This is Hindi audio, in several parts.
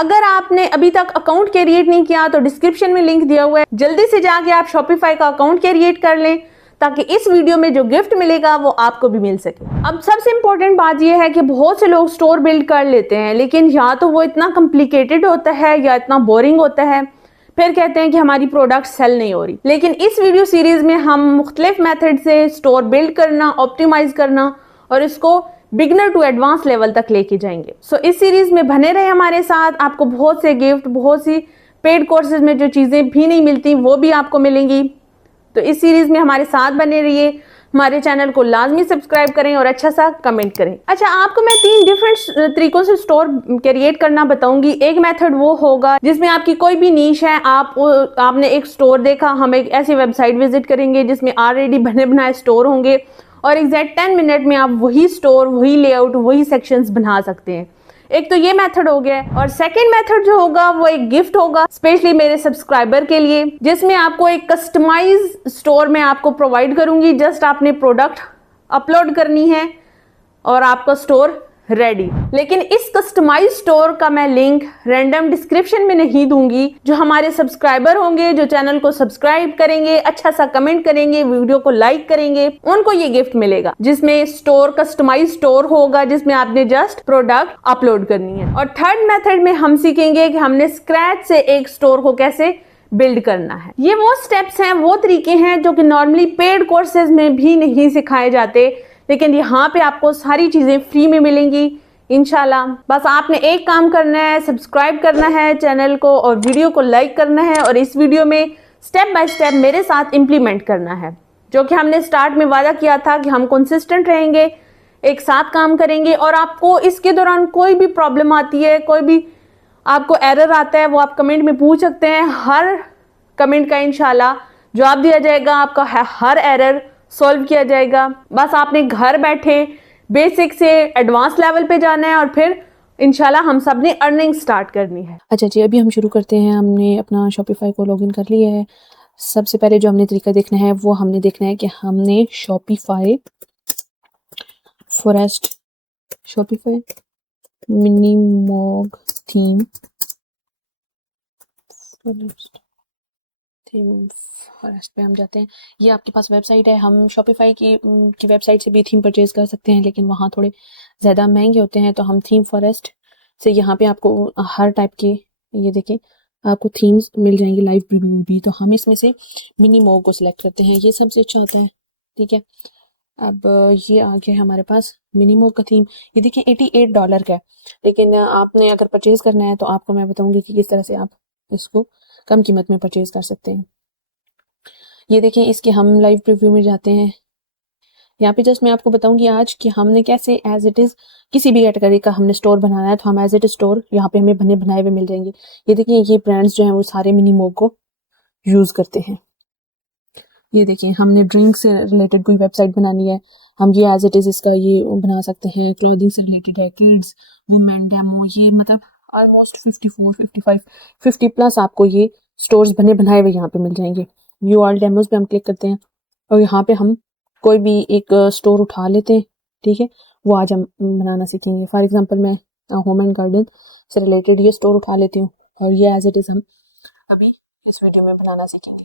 अगर आपने अभी तक अकाउंट क्रिएट नहीं किया तो डिस्क्रिप्शन में लिंक दिया हुआ है, जल्दी से जाके आप शॉपिफाई का अकाउंट क्रिएट कर लें ताकि इस वीडियो में जो गिफ्ट मिलेगा वो आपको भी मिल सके। अब सबसे इंपॉर्टेंट बात यह है कि बहुत से लोग स्टोर बिल्ड कर लेते हैं, लेकिन या तो वो इतना कॉम्प्लिकेटेड होता है या इतना बोरिंग होता है, फिर कहते हैं कि हमारी प्रोडक्ट सेल नहीं हो रही। लेकिन इस वीडियो सीरीज में हम मुख्तलिफ मेथड से स्टोर बिल्ड करना, ऑप्टिमाइज करना और इसको बिगनर टू एडवांस लेवल तक लेके जाएंगे। सो इस सीरीज में बने रहे हमारे साथ। आपको बहुत से गिफ्ट, बहुत सी पेड कोर्सेज में जो चीजें भी नहीं मिलती वो भी आपको मिलेंगी। तो इस सीरीज में हमारे साथ बने रहिए। हमारे चैनल को लाजमी सब्सक्राइब करें और अच्छा सा कमेंट करें। अच्छा, आपको मैं 3 डिफरेंट तरीकों से स्टोर क्रिएट करना बताऊंगी। एक मेथड वो होगा जिसमें आपकी कोई भी नीश है, आपने एक स्टोर देखा, हम एक ऐसी वेबसाइट विजिट करेंगे जिसमें ऑलरेडी बने बनाए स्टोर होंगे और एग्जैक्ट 10 मिनट में आप वही स्टोर, वही लेआउट, वही सेक्शंस बना सकते हैं। एक तो ये मेथड हो गया। और सेकंड मेथड जो होगा वो एक गिफ्ट होगा स्पेशली मेरे सब्सक्राइबर के लिए, जिसमें आपको एक कस्टमाइज स्टोर में आपको प्रोवाइड करूंगी। जस्ट आपने प्रोडक्ट अपलोड करनी है और आपका स्टोर रेडी। लेकिन इस कस्टमाइज स्टोर का मैं लिंक रैंडम डिस्क्रिप्शन में नहीं दूंगी। जो हमारे सब्सक्राइबर होंगे, जो चैनल को सब्सक्राइब करेंगे, अच्छा सा कमेंट करेंगे, वीडियो को लाइक करेंगे, उनको ये गिफ्ट मिलेगा जिसमें स्टोर कस्टमाइज स्टोर होगा जिसमें आपने जस्ट प्रोडक्ट अपलोड करनी है। और थर्ड मेथड में हम सीखेंगे कि हमने स्क्रैच से एक स्टोर को कैसे बिल्ड करना है। ये वो स्टेप्स हैं, वो तरीके हैं जो कि नॉर्मली पेड कोर्सेज में भी नहीं सिखाए जाते, लेकिन यहाँ पे आपको सारी चीजें फ्री में मिलेंगी इंशाल्लाह। बस आपने एक काम करना है, सब्सक्राइब करना है चैनल को और वीडियो को लाइक करना है और इस वीडियो में स्टेप बाय स्टेप मेरे साथ इंप्लीमेंट करना है। जो कि हमने स्टार्ट में वादा किया था कि हम कंसिस्टेंट रहेंगे, एक साथ काम करेंगे। और आपको इसके दौरान कोई भी प्रॉब्लम आती है, कोई भी आपको एरर आता है, वो आप कमेंट में पूछ सकते हैं। हर कमेंट का इंशाल्लाह जवाब दिया जाएगा, आपका हर एरर सॉल्व किया जाएगा। बस आपने घर बैठे बेसिक से एडवांस लेवल पे जाना है और फिर इंशाल्लाह हम सब ने अर्निंग स्टार्ट करनी है। अच्छा जी, अभी हम शुरू करते हैं। हमने अपना शॉपिफाई को लॉगिन कर लिया है। सबसे पहले जो हमने तरीका देखना है वो हमने देखना है कि हमने Shopify forest, Shopify Minimog theme forest पे हम जाते हैं। ये आपके पास वेबसाइट है। हम शॉपिफाई की वेबसाइट से भी थीम परचेज कर सकते हैं, लेकिन वहाँ थोड़े ज़्यादा महंगे होते हैं। तो हम थीम फॉरेस्ट से यहाँ पे आपको हर टाइप के, ये देखें, आपको थीम्स मिल जाएंगी, लाइव प्रीव्यू भी। तो हम इसमें से मिनीमॉग को सिलेक्ट करते हैं, ये सबसे अच्छा होता है। ठीक है, अब ये आ गया है हमारे पास मिनीमॉग का थीम। ये देखिए $88 का है, लेकिन आपने अगर परचेज करना है तो आपको मैं बताऊंगी कि किस तरह से आप इसको कम कीमत में परचेज कर सकते हैं। ये देखिए, इसके हम लाइव प्रीव्यू में जाते हैं। यहाँ पे जस्ट मैं आपको बताऊंगी आज कि हमने कैसे एज इट इज़ किसी भी कैटेगरी का हमने स्टोर बनाना है, तो हम एज इट इज स्टोर यहाँ पे हमें बने बनाए हुए मिल जाएंगे। ये देखिए, ये ब्रांड्स जो हैं वो सारे मिनीमॉग को यूज़ करते हैं। ये देखिए, हमने ड्रिंक से रिलेटेड कोई वेबसाइट बनानी है, हम ये एज इट इज़ इसका ये बना सकते हैं। क्लॉथिंग से रिलेटेड है, किड्स, वुमेन डेमो, ये मतलब ऑलमोस्ट 54, 55, 50 प्लस आपको ये स्टोर्स बने बनाए हुए यहाँ पे मिल जाएंगे। व्यू ऑल डेमोज पे हम क्लिक करते हैं और यहाँ पे हम कोई भी एक स्टोर उठा लेते हैं। ठीक है, वो आज हम बनाना सीखेंगे। फॉर एग्जांपल मैं होम एंड गार्डन से रिलेटेड ये स्टोर उठा लेती हूँ और ये एज इट इज़ हम अभी इस वीडियो में बनाना सीखेंगे।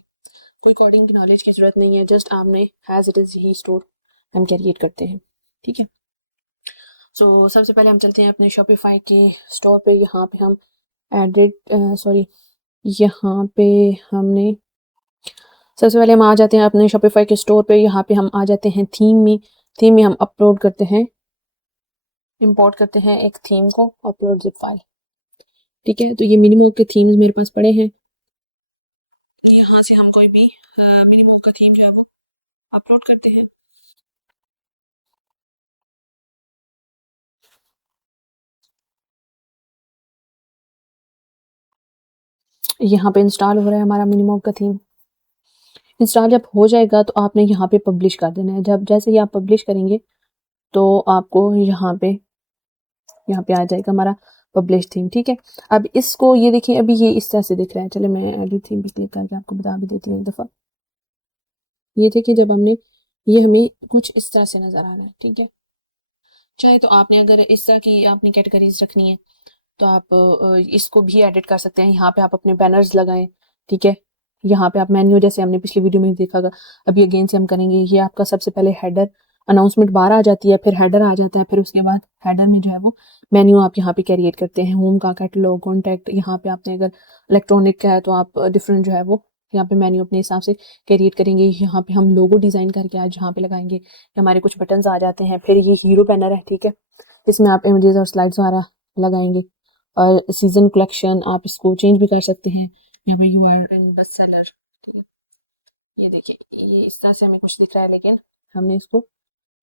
कोई कोडिंग की नॉलेज की ज़रूरत नहीं है, जस्ट आपने एज इट इज़ यही स्टोर हम क्रिएट करते हैं। ठीक है, सो सबसे पहले हम चलते हैं अपने शॉपिफाई के स्टोर पे। यहाँ पे हम यहाँ पे हमने सबसे पहले हम आ जाते हैं अपने शॉपिफाई के स्टोर पे। यहाँ पे हम आ जाते हैं थीम में। थीम में हम अपलोड करते हैं, इंपोर्ट करते हैं एक थीम को, अपलोड जिप फाइल। ठीक है, तो ये मिनीमॉग के थीम्स मेरे पास पड़े हैं। यहाँ से हम कोई भी मिनीमॉग का थीम जो है वो अपलोड करते हैं। यहाँ पे इंस्टॉल हो रहा है हमारा मिनीमॉग का थीम। इंस्टॉल जब हो जाएगा तो आपने यहाँ पे पब्लिश कर देना है। जब जैसे ही आप पब्लिश करेंगे तो आपको यहाँ पे आ जाएगा हमारा पब्लिश थीम। ठीक है, अब इसको ये देखिए, अभी ये इस तरह से दिख रहा है। चलो मैं एडिट थीम पे क्लिक करके आपको बता भी देती हूँ एक दफ़ा। ये देखिए, जब हमने ये हमें कुछ इस तरह से नज़र आ रहा है। ठीक है, चाहे तो आपने अगर इस तरह की आपने कैटेगरीज रखनी है तो आप इसको भी एडिट कर सकते हैं। यहाँ पे आप अपने बैनर्स लगाएं, ठीक है। यहाँ पे आप मेन्यू, जैसे हमने पिछली वीडियो में देखा था, अभी अगेन से हम करेंगे। ये आपका सबसे पहले हेडर अनाउंसमेंट बार आ जाती है, फिर हेडर आ जाता है, फिर उसके बाद हेडर में जो है वो मेन्यू आप यहाँ पे क्रिएट करते हैं। होम का, कैटलॉग, कॉन्टैक्ट, यहाँ पे आपने अगर इलेक्ट्रॉनिक का है तो आप डिफरेंट जो है वो यहाँ पे मेन्यू अपने हिसाब से क्रिएट करेंगे। यहाँ पे हम लोगो डिजाइन करके आज यहाँ पे लगाएंगे, हमारे कुछ बटन्स आ जाते हैं। फिर ये हीरो बैनर है, ठीक है, इसमें आप इमेजेस और स्लाइड्स सारा लगाएंगे। और सीजन कलेक्शन आप इसको चेंज भी कर सकते हैं। यहाँ पे you are in best seller, ठीक है। ये देखिए, ये इस तरह से हमें कुछ दिख रहा है, लेकिन हमने इसको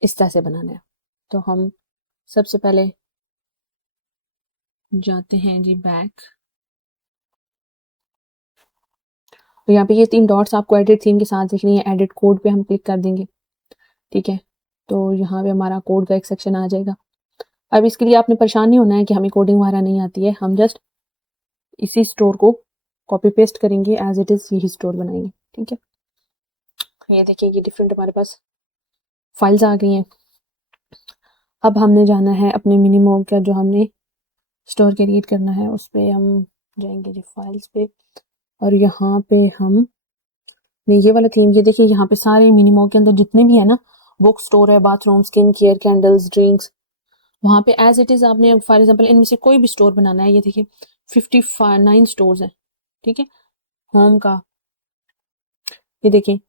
इस तरह से बनाना है। तो हम सबसे पहले जाते हैं जी बैक। तो यहाँ पे ये 3 डॉट्स आपको एडिट थीम के साथ दिख रही है। एडिट कोड पे हम क्लिक कर देंगे, ठीक है। तो यहाँ पे हमारा कोड का एक सेक्शन आ जाएगा। अब इसके लिए आपने परेशान नहीं होना है कि हमें कोडिंग वगैरह नहीं आती है। हम जस्ट इसी स्टोर को कॉपी पेस्ट करेंगे, एज इट इज यही स्टोर बनाएंगे, ठीक है। ये देखिए, ये डिफरेंट हमारे पास फाइल्स आ गई हैं। अब हमने जाना है अपने मिनिमम का, जो हमने स्टोर क्रिएट करना है, उस पर हम जाएंगे जी फाइल्स पे। और यहाँ पे हम ये वाला थीम, ये देखिए यहाँ पे सारे मिनिमम के अंदर जितने भी है ना, बुक स्टोर है, bathroom, skin care, candles, drinks, वहाँ पे एज इट इज आपने फॉर एग्जाम्पल इनमें से कोई भी स्टोर बनाना है। ये देखिए 59 स्टोर्स हैं, ठीक है। होम का ये देखिए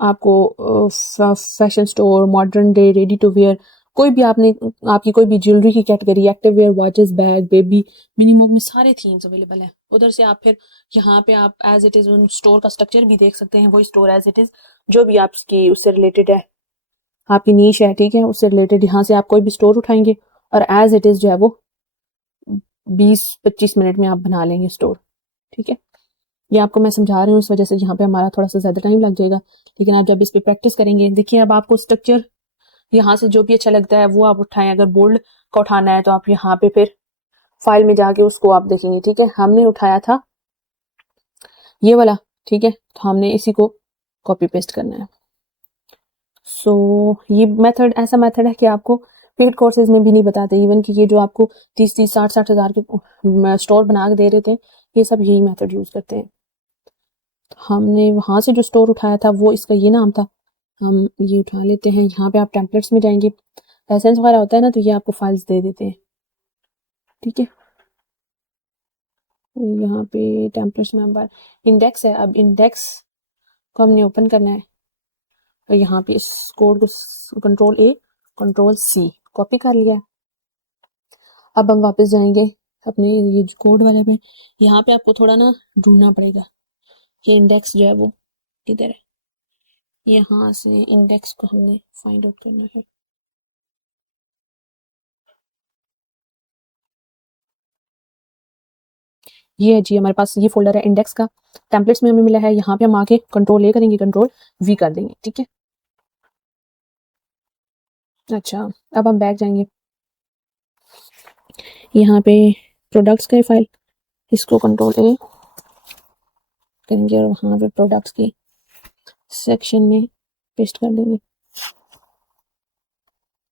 आपको fashion store, modern day, ready to wear, कोई भी आपने आपकी कोई भी ज्वेलरी की category, active wear, watches, bag, baby, Minimog में सारे थीम्स अवेलेबल हैं। उधर से आप फिर यहाँ पे आप एज इट इज उन स्टोर का स्ट्रक्चर भी देख सकते हैं। वही स्टोर एज इट इज जो भी आपकी उससे रिलेटेड है, आपकी नीश है, ठीक है, उससे रिलेटेड यहाँ से आप कोई भी स्टोर उठाएंगे और एज इट इज जो है वो 20-25 मिनट में आप बना लेंगे स्टोर, ठीक है। ये आपको मैं समझा रही हूँ, इस वजह से यहाँ पे हमारा थोड़ा सा ज़्यादा टाइम लग जाएगा, लेकिन आप जब इस पे प्रैक्टिस करेंगे, देखिए अब आपको स्ट्रक्चर यहाँ से जो भी अच्छा लगता है वो आप उठाएं। अगर बोल्ड का उठाना है तो आप यहाँ पे फिर फाइल में जाके उसको आप देखेंगे, ठीक है। हमने उठाया था ये वाला, ठीक है, तो हमने इसी को कॉपी पेस्ट करना है। सो ये मेथड ऐसा मेथड है कि आपको पेड कोर्सेज में भी नहीं बताते, इवन कि ये जो आपको 30-30, 60-60 हज़ार के स्टोर बना के दे रहे थे, ये सब यही मेथड यूज़ करते हैं। हमने वहाँ से जो स्टोर उठाया था वो इसका ये नाम था, हम ये उठा लेते हैं। यहाँ पे आप टेम्पलेट्स में जाएंगे, एसेंस वगैरह होता है ना, तो ये आपको फाइल्स दे देते हैं, ठीक है। यहाँ पे टेम्पलेट्स में हमारा इंडेक्स है। अब इंडेक्स को हमने ओपन करना है और यहाँ पे इस कोड को Ctrl+A Ctrl+C कॉपी कर लिया है। अब हम वापस जाएंगे अपने ये जो कोड वाले में। यहाँ पे आपको थोड़ा ना ढूंढना पड़ेगा कि इंडेक्स जो है वो किधर है। यहाँ से इंडेक्स को हमने फाइंड आउट करना है। ये है जी हमारे पास ये फोल्डर है इंडेक्स का, टेम्पलेट्स में हमें मिला है। यहाँ पे हम आके Ctrl+A करेंगे, Ctrl+V कर देंगे, ठीक है। अच्छा, अब हम बैक जाएंगे, यहाँ पे प्रोडक्ट्स का फाइल, इसको Ctrl+A करेंगे और वहाँ पे प्रोडक्ट्स की सेक्शन में पेस्ट कर देंगे,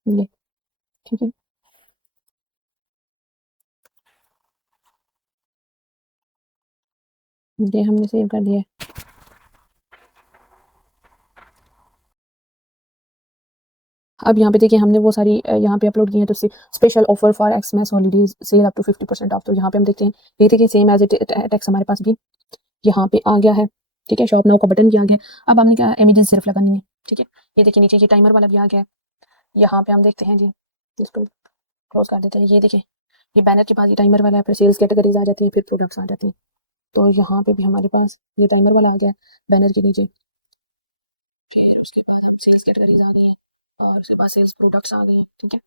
ये ठीक है। ये हमने सेव कर दिया है। अब यहाँ पे देखिए हमने वो सारी यहाँ पे अपलोड की है, तो special offer for Xmas holidays sale up to 50% off. तो यहाँ पे हम देखते हैं, ये देखिए सेम एज इट टेक्स्ट हमारे पास भी यहाँ पे आ गया है, ठीक है। शॉप नाउ का बटन भी आ गया। अब हमने क्या इमेजेस सिर्फ लगानी है, ठीक है। ये देखिए नीचे ये टाइमर वाला भी आ गया है। यहाँ पे हम देखते हैं जी, इसको क्लोज कर देते हैं। ये देखिए ये बैनर के पास ये टाइमर वाला है, फिर सेल्स कैटेगरीज आ जाती है, फिर प्रोडक्ट्स आ जाती हैं। तो यहाँ पे भी हमारे पास ये टाइमर वाला आ गया है बैनर के नीचे। फिर उसके बाद हम सेल्स कैटेगरीज आ गई हैं और उसके बाद सेल्स प्रोडक्ट्स आ गई हैं, ठीक है।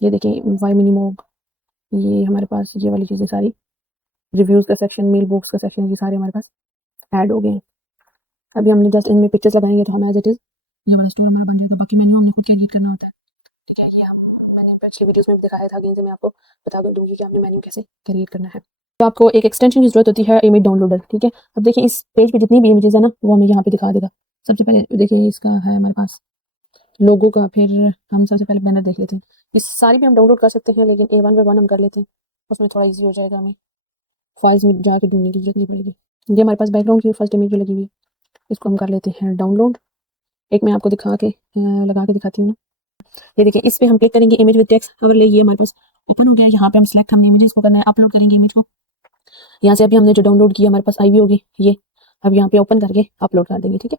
ये देखिए वाई मिनीमोग, ये हमारे पास ये वाली चीज़ें सारी, रिव्यूज़ का सेक्शन, मेल बॉक्स का सेक्शन, ये सारे हमारे पास ऐड हो गए हैं। अभी हमने जस्ट इनमें पिक्चर्स लगाएंगे तो हम एज इट इज़ ये वाला स्टोर हमारा बन जाएगा। बाकी मेन्यू हमने खुद क्रिएट करना होता है, ठीक है। ये हम मैंने पिछली वीडियोस में भी दिखाया था, अगेन से मैं आपको बता दूंगी कि आपने मेन्यू कैसे क्रिएट करना है। तो आपको एक एक्सटेंशन की जरूरत होती है, इमेज डाउनलोडर, ठीक है। अब देखिए इस पेज पे जितनी भी इमेजेस है ना वो हमें यहाँ पे दिखा देगा। सबसे पहले देखिए इसका है हमारे पास लोगो का। फिर हम सबसे पहले बैनर देख लेते हैं। ये सारी भी हम डाउनलोड कर सकते हैं, लेकिन A1 बाय 1 हम कर लेते हैं, उसमें थोड़ा इजी हो जाएगा, हमें फाइल्स में जाके ढूंढने की जरूरत नहीं पड़ेगी। ये हमारे पास बैकग्राउंड की फर्स्ट इमेज जो लगी हुई है, इसको हम कर लेते हैं डाउनलोड। एक मैं आपको दिखा के लगा के दिखाती हूँ ना। ये देखिए, इस पे हम क्लिक करेंगे, इमेज विद टेक्स्ट ओवरले, ये हमारे पास ओपन हो गया। यहाँ पे हम सिलेक्ट, हमने इमेजेस को करना है, अपलोड करेंगे इमेज को। यहाँ से अभी हमने जो डाउनलोड किया हमारे पास आई हुई होगी ये, अब यहाँ पे ओपन करके अपलोड कर देंगे। ठीक है,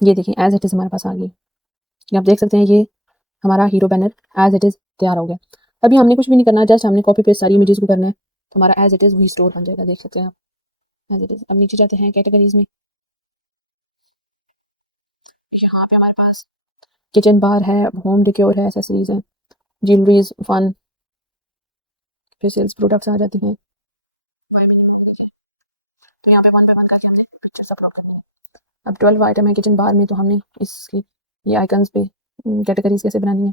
ये देखिए एज इट इज हमारे पास आ गई। ये आप देख सकते हैं, ये हमारा hero banner as it is तैयार हो गया। अभी हमने कुछ भी नहीं करना है, जस्ट हमने कॉपी पेस्ट सारी इमेजेस को करना है, तो हमारा एज इट इज वही स्टोर बन जाएगा। देख सकते हैं आप, एज इट इज। अब नीचे जाते हैं कैटेगरीज में। यहाँ पे हमारे पास किचन बार है, होम डेकोर है, एसेसरीज है, ज्वेलरीज, फन, फिर सेल्स प्रोडक्ट्स आ जाती हैं। तो यहाँ पे 1 बाय 1 करके हमने पिक्चर्स अपलोड करनी है। अब 12 आइटम है किचन बार में, तो हमने इसकी ये आइकन्स पे कैटेगरीज कैसे बनानी है,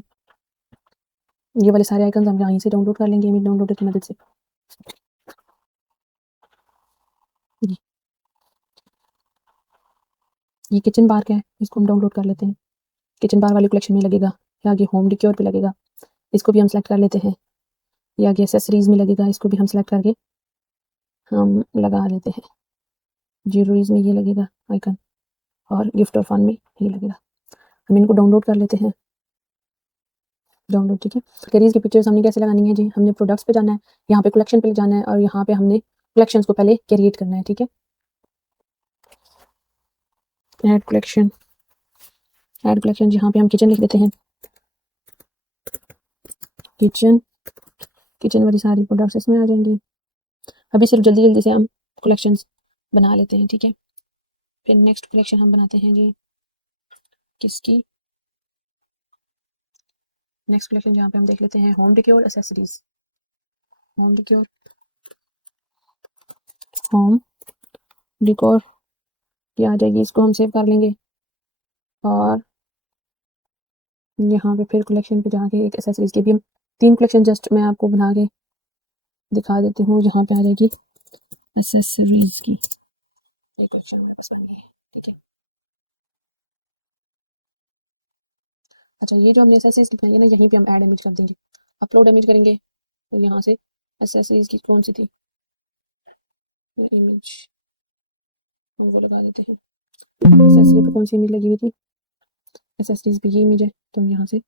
ये वाले सारे आइकन्स हम यहीं से डाउनलोड कर लेंगे इमेज डाउनलोडर की मदद से। ये किचन बार का है, इसको हम डाउनलोड कर लेते हैं। किचन बार वाली कलेक्शन में लगेगा, ये आगे होम डिक्योर पे लगेगा, इसको भी हम सेलेक्ट कर लेते हैं। ये आगे एसेसरीज में लगेगा, इसको भी हम सेलेक्ट करके हम लगा देते हैं। ज्वेलरीज में ये लगेगा आइकन, और गिफ्ट और फन में ये लगेगा। हम इनको डाउनलोड कर लेते हैं। डाउनलोड, ठीक है। कैटेगरीज की पिक्चर्स हमने कैसे लगानी है जी, हमने प्रोडक्ट्स पे जाना है, यहाँ पे कलेक्शन पे जाना है, और यहाँ पे हमने कलेक्शंस को पहले क्रिएट करना है। ठीक है, ऐड कलेक्शन, ऐड कलेक्शन, यहाँ पे हम किचन लिख देते हैं। किचन, किचन वाली सारी प्रोडक्ट्स इसमें आ जाएंगी। अभी सिर्फ जल्दी जल्दी से हम कलेक्शंस बना लेते हैं। ठीक है, फिर नेक्स्ट कलेक्शन हम बनाते हैं जी किसकी, नेक्स्ट कलेक्शन जहाँ पे हम देख लेते हैं home decor accessories. Home decor, home decor ये आ जाएगी, इसको हम सेव कर लेंगे। और यहाँ पे फिर कलेक्शन पे जाके एक एसेसरीज की भी हम 3 कलेक्शन जस्ट मैं आपको बना के दिखा देती हूँ। यहाँ पे आ जाएगी एसेसरीज की, ये कलेक्शन हमारे पास बन गई है। ठीक है, अच्छा ये जो हमने एसेसरीज की बनाई है ना, यहीं पे हम ऐड इमेज कर देंगे, अपलोड इमेज करेंगे, और यहाँ से एसेसरीज की कौन सी थी इमेज, हम वो लगा देते हैं। एसेसरी पे कौन सी इमेज लगी हुई थी, एसेसरीज पे ये इमेज है, तो हम यहाँ से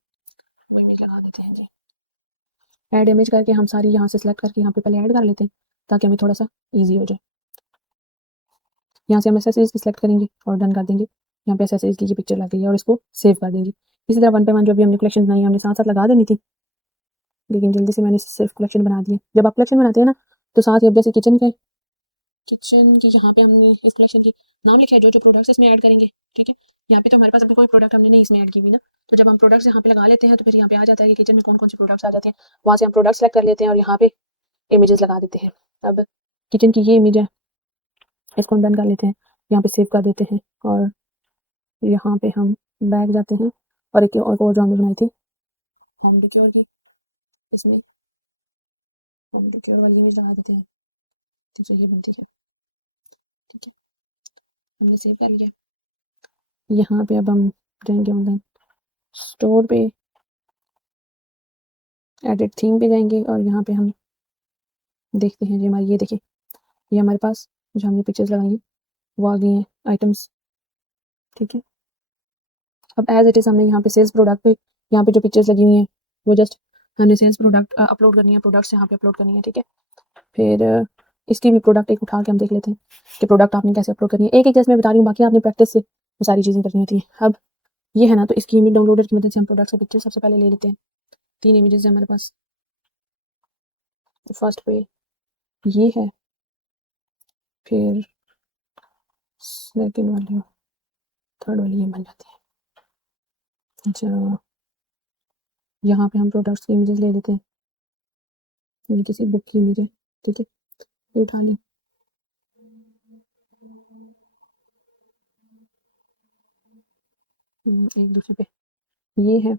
वो इमेज लगा देते हैं जी। ऐड इमेज करके हम सारी यहाँ से सेलेक्ट करके यहाँ पे पहले ऐड कर लेते हैं, ताकि हमें थोड़ा सा ईजी हो जाए। यहाँ से हम एसेसरीज की सिलेक्ट करेंगे और डन कर देंगे। यहाँ पे एसेसरीज की ये पिक्चर लग गई है, और इसको सेव कर देंगे। इसी तरह 1 बाय 1 जो भी हमने कलेक्शन बनाई है, हमने साथ साथ लगा देनी थी, लेकिन जल्दी से मैंने सिर्फ कलेक्शन बना दिया। जब आप कलेक्शन बनाते हैं ना, तो साथ ही अब जैसे किचन के, किचन की यहाँ पे हमने इस कलेक्शन की नाम लिखा है, जो जो प्रोडक्ट्स इसमें ऐड करेंगे। ठीक है, यहाँ पे तो हमारे पास अभी कोई प्रोडक्ट हमने नहीं इसमें ऐड की हुई ना, तो जब हम प्रोडक्ट्स यहाँ पे लगा लेते हैं, तो फिर यहाँ पे आ जाता है कि किचन में कौन कौन से प्रोडक्ट्स आ जाते हैं, वहाँ से हम प्रोडक्ट्स सेलेक्ट कर लेते हैं और यहाँ पे इमेजेस लगा देते हैं। अब किचन की ये इमेज है, इसको हम डन कर लेते हैं, यहाँ पे सेव कर देते हैं, और यहाँ पे हम बैक जाते हैं, और एक और जो हमने बनाई थी होम डेकोर की, इसमें होम डेकोर वाली इमेज लगा देते हैं। ठीक है, ये बन ठीक है। ठीक है, हमने सेव कर लिया। यहाँ पे अब हम जाएंगे ऑनलाइन स्टोर पे, एडिट थीम पे जाएंगे, और यहाँ पे हम देखते हैं जी हमारी, ये देखिए ये हमारे पास जो हमने पिक्चर्स लगाई हैं वो आ गई हैं आइटम्स। ठीक है, अब एज इट इज़ हमने यहाँ पे सेल्स प्रोडक्ट पे, यहाँ पे जो पिक्चर्स लगी हुई हैं वो जस्ट हमने सेल्स प्रोडक्ट अपलोड करनी है, प्रोडक्ट्स यहाँ पे अपलोड करनी है। ठीक है, फिर इसकी भी प्रोडक्ट एक उठा के हम देख लेते हैं कि प्रोडक्ट आपने कैसे अपलोड करनी है। एक एक जैसे मैं बता रही हूँ, बाकी आपने प्रैक्टिस से वो सारी चीज़ें करनी होती हैं। अब ये है ना, तो इसकी इमेज डाउनलोडर की मदद से हम प्रोडक्ट्स की पिक्चर सबसे पहले ले लेते हैं। 3 इमेजेस है हमारे पास, फर्स्ट पे ये है, फिर सेकेंड वाली, थर्ड वाली ये बन जाती है। अच्छा, यहाँ पे हम प्रोडक्ट्स की इमेजेस ले लेते हैं, ये किसी बुक की इमेज है। ठीक है, ये उठा ली। एक दूसरे पे ये है,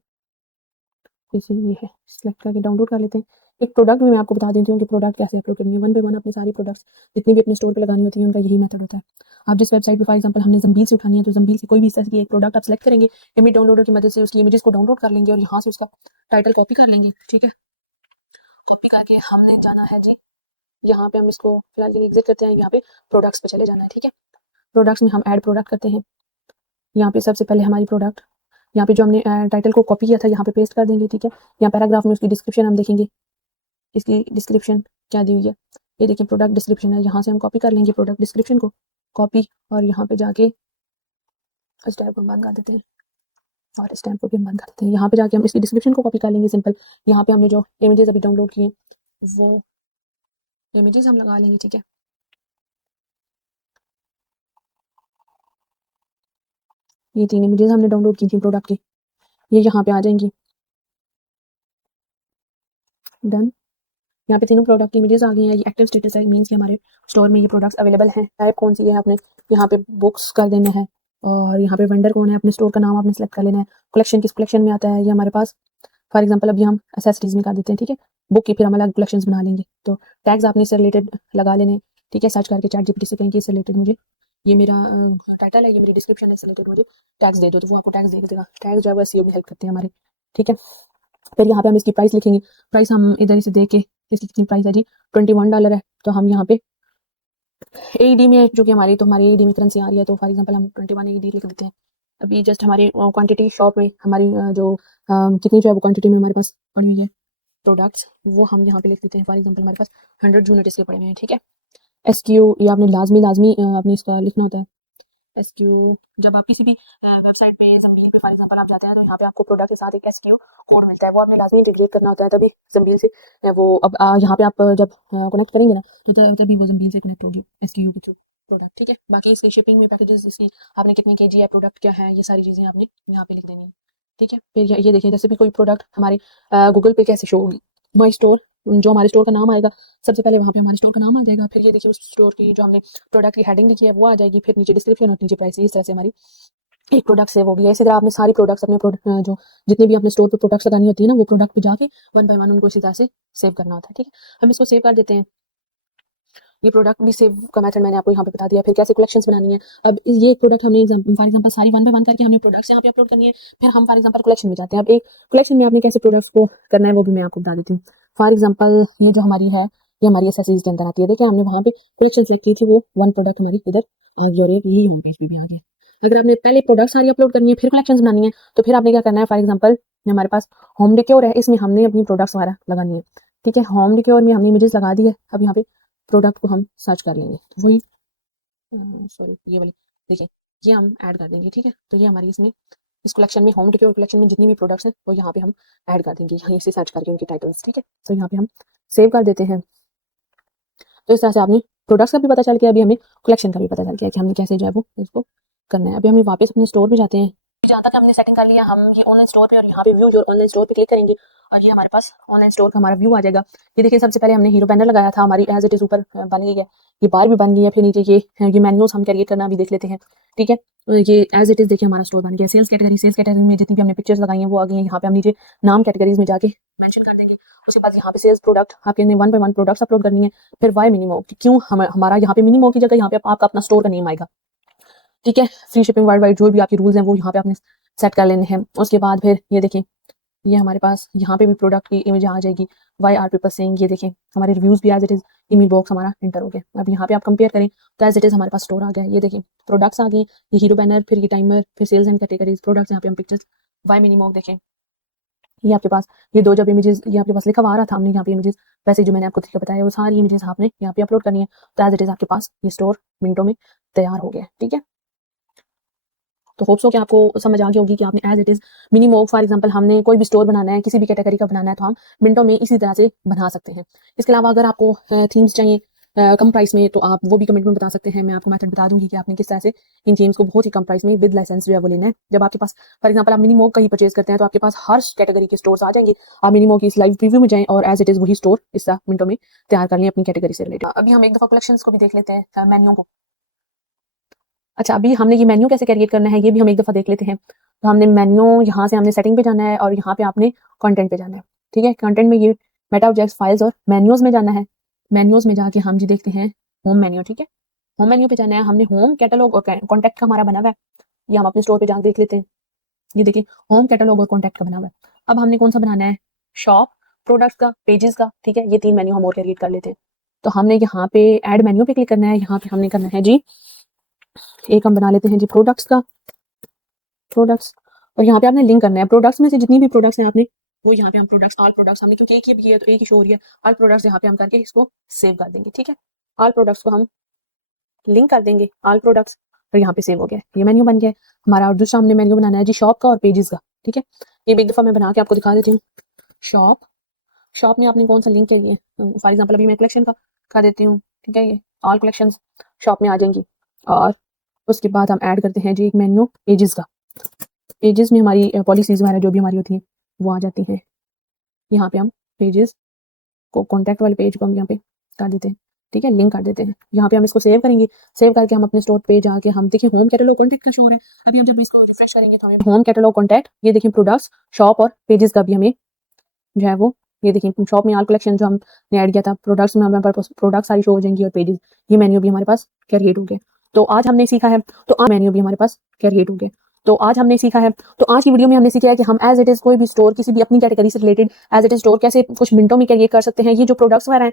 जैसे ये है, सिलेक्ट करके डाउनलोड कर लेते हैं। एक प्रोडक्ट भी मैं आपको बता देती हूँ कि प्रोडक्ट कैसे अपलोड करनी है। वन बाय वन अपने सारी प्रोडक्ट्स जितनी भी अपने स्टोर पे लगानी होती है उनका यही मेथड होता है। आप जिस वेबसाइट पे फॉर एग्जांपल हमने ज़ंबील से उठानी है तो ज़ंबील से कोई भी इस तरह की एक प्रोडक्ट आप सेलेक्ट करेंगे, इमेज डाउनलोडर की मदद से उसकी इमेजेस को डाउनलोड कर लेंगे और यहाँ से उसका टाइटल कॉपी कर लेंगे। ठीक है, कॉपी करके हमने जाना है जी, यहाँ पे हम इसको फिलहाल एग्जिट करते हैं, यहाँ पे प्रोडक्ट्स पे चले जाना है। ठीक है, प्रोडक्ट्स में हम ऐड प्रोडक्ट करते हैं। यहाँ पे सबसे पहले हमारी प्रोडक्ट, यहाँ पे जो हमने टाइटल को कॉपी किया था यहाँ पे पेस्ट कर देंगे। ठीक है, यहाँ पैराग्राफ में उसकी डिस्क्रिप्शन हम देखेंगे, इसकी डिस्क्रिप्शन क्या दी हुई है, ये देखिए प्रोडक्ट डिस्क्रिप्शन है। यहाँ से हम कॉपी कर लेंगे प्रोडक्ट डिस्क्रिप्शन को, कॉपी, और यहाँ पे जाके इस टाइप को बंद कर देते हैं और इस टाइप को भी हम बंद कर देते हैं। यहाँ पे जाके हम इसकी डिस्क्रिप्शन को कॉपी कर लेंगे सिंपल। यहाँ पे हमने जो इमेजेस अभी डाउनलोड किए वो इमेजेस हम लगा लेंगे। ठीक है, ये 3 इमेजेस हमने डाउनलोड की थी प्रोडक्ट की, ये यहाँ पे आ जाएंगी। डन, यहाँ पे तीनों प्रोडक्ट की इमेजेस आ गई हैं। ये एक्टिव स्टेटस है, मींस कि हमारे स्टोर में ये प्रोडक्ट्स अवेलेबल हैं। टाइप कौन सी है आपने यहाँ पे बुक्स कर देना है, और यहाँ पे वेंडर कौन है, अपने स्टोर का नाम आपने सेलेक्ट कर लेना है। कलेक्शन किस कलेक्शन में आता है ये हमारे पास, फॉर एग्जांपल अभी हम एसेसरीज में कर देते हैं। ठीक है, बुक की फिर हम अलग कलेक्शंस बना लेंगे। तो टैग्स आपने इससे रिलेटेड लगा लेने। ठीक है, सर्च करके चैट जीपीटी से कहेंगे इससे रिलेटेड मुझे, ये मेरा टाइटल है, ये मेरी डिस्क्रिप्शन है, इससे रिलेटेड मुझे टैग्स दे दो, तो वो आपको टैग्स दे देगा। टैग्स जो है वो एसईओ में हेल्प करते हैं हमारे। ठीक है, फिर यहाँ पे हम इसकी प्राइस लिखेंगे। प्राइस हम इधर से देख के, इसकी कितनी प्राइस है जी, $21 है। तो हम यहाँ पे AED में, जो कि हमारी AED में करेंसी आ रही है, तो फॉर एग्जांपल हम 21 AED लिख देते हैं। अभी जस्ट हमारी क्वांटिटी शॉप में हमारी जो कितनी जो है वो क्वांटिटी में हमारे पास पड़ी हुई है प्रोडक्ट्स, वो हम यहाँ पे लिख देते हैं। फॉर एग्जांपल हमारे पास 100 यूनिट इसके पड़े हुए हैं। ठीक है, SQ ये आपने लाजमी आपने इसका लिखना होता है। SQ, जब आप किसी भी वेबसाइट पे ज़मील पे फॉर एग्जांपल आप जाते हैं तो यहाँ पे आपको प्रोडक्ट के साथ एक SQ कोड मिलता है, वो आपने लाजमी इंटीग्रेट करना होता है, तभी ज़मील से वो अब यहाँ पे आप जब कनेक्ट करेंगे ना तो तभी वो ज़मील से कनेक्ट होगी SQ के थ्रू प्रोडक्ट। ठीक है, बाकी इसकी शिपिंग में पैकेजेस, इसकी आपने कितने केजी है, प्रोडक्ट क्या है, ये सारी चीज़ें आपने यहाँ पे लिख देनी है। ठीक है, फिर ये देखिए जैसे भी कोई प्रोडक्ट हमारे गूगल पे कैसे शो होगी, माई स्टोर, जो हमारे स्टोर का नाम आएगा सबसे पहले वहाँ पे हमारे स्टोर का नाम आ जाएगा। फिर ये देखिए उस स्टोर की जो हमने प्रोडक्ट की हेडिंग लिखी है वो आ जाएगी, फिर नीचे डिस्क्रिप्शन और नीचे प्राइस, इस तरह से हमारी एक प्रोडक्ट सेव हो गया। इसी तरह आपने सारी प्रोडक्ट्स अपने जो जितने भी अपने स्टोर पे प्रोडक्ट्स लगानी होती है ना, वो प्रोडक्ट पे जाके वन बाय वन उनको इसी तरह से सेव करना होता है। ठीक है, हम इसको सेव कर देते हैं। ये प्रोडक्ट भी सेव का मेथड मैंने आपको यहाँ पे बता दिया। फिर कैसे कलेक्शंस बनानी है, अब ये प्रोडक्ट हमने फॉर एग्जांपल सारी वन बाय वन करके हमने प्रोडक्ट्स यहाँ पे अपलोड करनी है। फिर हम फॉर एग्जांपल कलेक्शन में जाते हैं। अब एक कलेक्शन में आपने कैसे प्रोडक्ट्स को करना है वो भी मैं आपको बता देती हूँ। फॉर एग्जाम्पल ये जो हमारी है, ये हमारी एसेसरीज के अंदर आती है। देखिए हमने वहाँ पे कलेक्शन सेलेक्ट की थी, वो वन प्रोडक्ट हमारी इधर आ गई और ये होम पेज पे भी आ गया। अगर आपने पहले प्रोडक्ट सारी अपलोड करनी है फिर कलेक्शन बनानी है, तो फिर आपने क्या करना है, फॉर एग्जाम्पल हमारे पास होम डेकोर है, इसमें हमने अपनी प्रोडक्ट्स वगैरह लगानी है। ठीक है, होम डेकोर में हमने इमेजेस लगा दी है। अब यहाँ पे प्रोडक्ट को हम सर्च कर लेंगे, तो वही सॉरी ये वाली देखिए, ये हम ऐड कर देंगे। ठीक है, तो ये हमारी इसमें इस कलेक्शन में, होम डेकोर कलेक्शन में जितनी भी प्रोडक्ट्स हैं वो यहाँ पे हम ऐड कर देंगे, यहाँ से सर्च करके उनकी टाइटल्स। ठीक है, तो यहाँ पे हम सेव कर देते हैं। तो इस तरह से आपने प्रोडक्ट्स का भी पता चल गया, अभी हमें कलेक्शन का भी पता चल गया कि हमने कैसे जो है वो इसको करना है। अभी हमें वापस अपने स्टोर पे जाते हैं। जहाँ तक हमने सेटिंग कर लिया, हम ये ऑनलाइन स्टोर पे और यहाँ पे व्यू योर ऑनलाइन स्टोर पे क्लिक करेंगे और ये हमारे पास ऑनलाइन स्टोर का हमारा व्यू आ जाएगा। ये देखिए सबसे पहले हमने हीरो बैनर लगाया था, हमारी एज इट इज ऊपर बन गई है, ये बार भी बन गई है। फिर नीचे ये मेन्यूज हम क्रिएट करना अभी देख लेते हैं। ठीक है, ये एज इट इज देखिए हमारा स्टोर बन गया। सेल्स कैटेगरी में जितनी भी हमने पिक्चर्स लगाई हैं वो आ गई हैं। यहाँ पे हम नीचे नाम कैटेगरीज में जाके मेंशन कर देंगे। उसके बाद यहाँ पे सेल्स प्रोडक्ट आपके one by one products upload करनी है। फिर वाई मिनिमो, क्यों हमारा यहाँ पे मिनिमो की जगह यहाँ पे आपका अपना स्टोर का नेम आएगा। ठीक है, फ्री शिपिंग वर्ल्ड वाइड, जो भी आपके रूल्स हैं वो यहाँ पे आपने सेट कर लेने हैं। उसके बाद फिर ये देखें, ये हमारे पास यहाँ पे भी प्रोडक्ट की इमेज आ जाएगी। वाई आर पीपल सेइंग, ये देखें हमारे रिव्यूज भी as it is email box हमारा एंटर हो गया। अब यहाँ पे आप कंपेयर करें तो एज इट इज हमारे पास स्टोर आ गया। ये देखें प्रोडक्ट्स आ गए, ये हीरो बैनर, फिर ये टाइमर, फिर सेल्स एंड कैटेगरीज, प्रोडक्ट्स, यहाँ पे हम पिक्चर्स, वाई मिनिमो देखें। ये आपके पास ये दो जब इमेजेस ये आपके पास लिखा हुआ आ रहा था, हमने यहाँ पे इमेजेस वैसे जो मैंने आपको तरीका बताया वो सारी इमेजेस आपने यहाँ पे अपलोड करनी है। तो एज इट इज आपके पास ये स्टोर मिनटों में तैयार हो गया। ठीक है, तो होप्स हो कि आपको समझ आ गई होगी कि आपने as it is Minimog, for example हमने कोई भी स्टोर बनाना है, किसी भी कैटेगरी का बनाना है, तो हम मिनटों में इसी तरह से बना सकते हैं। इसके अलावा अगर आपको थीम्स चाहिए कम प्राइस में, तो आप वो भी कमेंट में बता सकते हैं। मैं आपको मेथड बता दूंगी कि आपने किस तरह से इन थीम्स को बहुत ही कम प्राइस में विद लाइसेंस जो है वो लेना है। जब आपके पास फॉर एग्जांपल आप मिनिमो कहीं परचेज करते हैं तो आपके पास हर कैटेगरी के स्टोर्स आ जाएंगे। आप मिनिमो की इस लाइव प्रीव्यू में जाएं और एज इट इज वही स्टोर इस तरह मिनटों में तैयार कर लें अपनी कैटेगरी से रिलेटेड। अभी हम एक दफा कलेक्शंस को भी देख लेते हैं, मेन्यू को। अच्छा, अभी हमने ये मेन्यू कैसे क्रिएट करना है ये भी हम एक दफ़ा देख लेते हैं। तो हमने मेन्यू, यहाँ से हमने सेटिंग पे जाना है और यहाँ पे आपने कंटेंट पे जाना है। ठीक है, कंटेंट में ये मेटा ऑब्जेक्ट्स, फाइल्स और मेन्यूज में जाना है। मेन्यूज में जाके हम जी देखते हैं होम मेन्यू, ठीक है। होम मेन्यू पे जाना है, हमने होम कैटलॉग और कॉन्टैक्ट का हमारा बना हुआ है, ये हम अपने स्टोर पे जाकर देख लेते हैं। ये देखिए होम कैटलॉग और कॉन्टैक्ट का बना हुआ है। अब हमने कौन सा बनाना है, शॉप, प्रोडक्ट्स का, पेजेस का, ठीक है। ये 3 मेन्यू हम और क्रिएट कर लेते हैं। तो हमने यहाँ पे ऐड मेन्यू पे क्लिक करना है, यहाँ पे हमने करना है जी एक हम बना लेते हैं जी प्रोडक्ट्स का, प्रोडक्ट्स, और यहाँ पे आपने लिंक करना है प्रोडक्ट्स में से जितनी भी प्रोडक्ट्स हैं आपने वो यहाँ पे हम प्रोडक्ट्स, ऑल प्रोडक्ट्स हमने क्योंकि एक ही है तो एक ही शो हो रही है, ऑल प्रोडक्ट्स यहाँ पे हम करके इसको सेव कर देंगे, ठीक है। ऑल प्रोडक्ट्स को हम लिंक कर देंगे, ऑल प्रोडक्ट्स, और यहाँ पे सेव हो गया, ये मेन्यू बन गया हमारा। और दूसरा हमने मेन्यू बनाना है जी शॉप का और पेजेस का, ठीक है। ये भी एक दफा मैं बना के आपको दिखा देती हूँ। शॉप, शॉप में आपने कौन सा लिंक चाहिए, फॉर एग्जाम्पल अभी मैं कलेक्शन का कर देती हूँ, ठीक है। ये ऑल कलेक्शन शॉप में आ जाएंगी। और उसके बाद हम ऐड करते हैं जी एक मेन्यू पेजेस का। पेजेस में हमारी पॉलिसीज वगैरह जो भी हमारी होती हैं वो आ जाती हैं। यहाँ पे हम पेजेस को, कॉन्टैक्ट वाले पेज को हम यहाँ पे कर देते हैं, ठीक है, लिंक कर देते हैं। यहाँ पे हम इसको सेव करेंगे, सेव करके हम अपने स्टोर पे जाके हम देखिए होम कैटलॉग कॉन्टैक्ट का शो हो रहा है। अभी हम जब इसको रिफ्रेश करेंगे तो हमें होम कैटलॉग कॉन्टैक्ट, ये देखिए प्रोडक्ट्स, शॉप और पेजेस का भी हमें जो है वो, ये देखिए शॉप में ऑल कलेक्शन जो हमने ऐड किया था, प्रोडक्ट्स में हमारे पास प्रोडक्ट्स सारी शो हो जाएंगी और पेजेस, ये मेन्यू भी हमारे पास क्रिएट हो गए। तो आज हमने सीखा है, तो मेन्यू भी हमारे पास क्रिएट हो गए। तो आज हमने सीखा है, तो आज की वीडियो में हमने सीखा है कि हम एज इट इज कोई भी स्टोर किसी भी अपनी कैटेगरी से related as it is store कैसे कुछ मिनटों में क्रिएट कर सकते हैं। ये जो प्रोडक्ट्स वगैरह हैं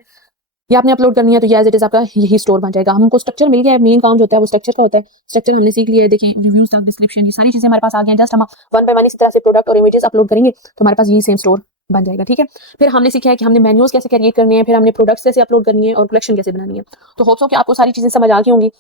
ये आपने अपलोड करनी है तो ये एज इट इज आपका यही स्टोर बन जाएगा। हमको स्ट्रक्चर मिल गया है, मेन काम जो होता है वो स्ट्रक्चर का होता है। स्ट्रक्चर हमने सीख लिया है, देखिए रिव्यूज तक, डिस्क्रिप्शन, ये सारी चीजें हमारे पास आ गई हैं। जस्ट हम 1 बाय 1 इसी तरह से प्रोडक्ट और इमेजेस अपलोड करेंगे तो हमारे पास यही सेम स्टोर बन जाएगा, ठीक है। फिर हमने सीखा है कि हमने मेन्यूज कैसे क्रिएट करने हैं, फिर हमने प्रोडक्ट्स कैसे अपलोड करनी है और कलेक्शन कैसे बनानी है। तो होप्स हो कि आपको सारी चीजें समझ आ गई होंगी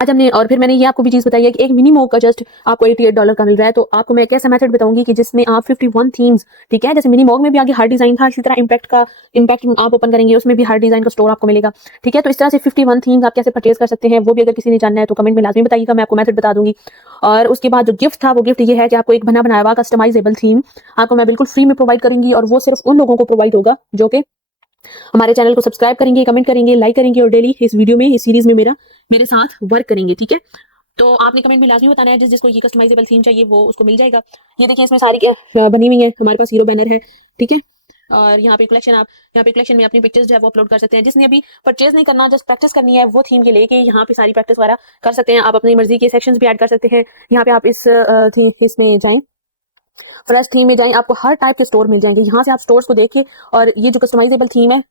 आज हमने। और फिर मैंने ये आपको भी चीज बताई है कि एक मिनी मॉक का जस्ट आपको $88 का मिल रहा है। तो आपको मैं एक ऐसा मेथड बताऊंगी कि जिसमें आप 51 थीम्स, ठीक है, जैसे मिनी मॉक में भी आगे हर डिजाइन था, इसी तरह इम्पैक्ट आप ओपन करेंगे उसमें भी हर डिजाइन का स्टोर आपको मिलेगा, ठीक है। तो इस तरह से 51 थीम्स आप कैसे परचेज कर सकते हैं वो भी अगर किसी ने जानना है तो कमेंट में लाजमी बताइएगा, मैं आपको मेथड बता दूंगी। और उसके बाद जो गिफ्ट था वो गिफ्ट ये है कि आपको एक बना बनाया हुआ कस्टमाइजेबल थीम आपको मैं बिल्कुल फ्री में प्रोवाइड करूंगी, और वो सिर्फ उन लोगों को प्रोवाइड होगा जो कि हमारे चैनल को सब्सक्राइब करेंगे, कमेंट करेंगे, लाइक करेंगे और डेली इस वीडियो में, इस सीरीज में मेरे साथ वर्क करेंगे, ठीक है। तो आपने कमेंट में लाजमी बताना है जिसको ये कस्टमाइजेबल थीम चाहिए वो उसको मिल जाएगा। ये देखिए इसमें सारी बनी हुई है, हमारे पास हीरो बैनर है, ठीक है। और यहाँ पे कलेक्शन में अपनी पिक्चर्स जो है वो अपलोड कर सकते हैं। जिसने अभी परचेज नहीं करना, जस्ट प्रैक्टिस करनी है, वो थीम के लेके यहाँ पे सारी प्रैक्टिस वगैरह कर सकते हैं। आप अपनी मर्जी के सेक्शंस भी ऐड कर सकते हैं। यहाँ पे आप इसमें जाएं, फ्रेश थीम में जाएं, आपको हर टाइप के स्टोर मिल जाएंगे। यहाँ से आप स्टोर्स को देखिए और ये जो कस्टमाइजेबल थीम है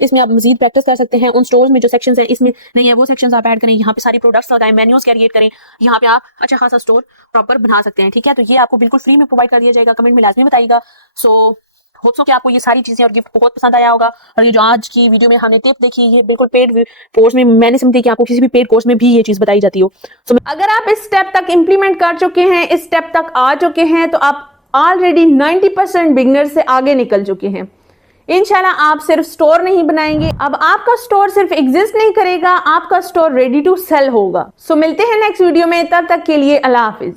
इसमें आप मजीद प्रैक्टिस कर सकते हैं। उन स्टोर्स में जो सेक्शंस हैं इसमें नहीं है वो सेक्शंस आप ऐड करें, यहाँ पे सारी प्रोडक्ट्स लगाएं, मेन्यूज क्रिएट करें, यहाँ पे आप अच्छा खासा स्टोर प्रॉपर बना सकते हैं, ठीक है। तो ये आपको बिल्कुल फ्री में प्रोवाइड कर दिया जाएगा, कमेंट में लाजमी बताइएगा। सो होप्स हो कि आपको ये सारी चीजें और गिफ्ट बहुत पसंद आया होगा। और ये जो आज की वीडियो में हमने टिप देखी ये बिल्कुल पेड कोर्स में मैंने समझी कि आपको किसी भी पेड कोर्स में भी ये चीज बताई जाती हो। सो अगर आप इस स्टेप तक इंप्लीमेंट कर चुके हैं, इस स्टेप तक आ चुके हैं, तो आप ऑलरेडी 90% बिगनर से आगे निकल चुके हैं। इंशाल्लाह आप सिर्फ स्टोर नहीं बनाएंगे, अब आपका स्टोर सिर्फ एग्जिस्ट नहीं करेगा, आपका स्टोर रेडी टू सेल होगा। सो मिलते हैं नेक्स्ट वीडियो में, तब तक के लिए अल्लाह हाफिज।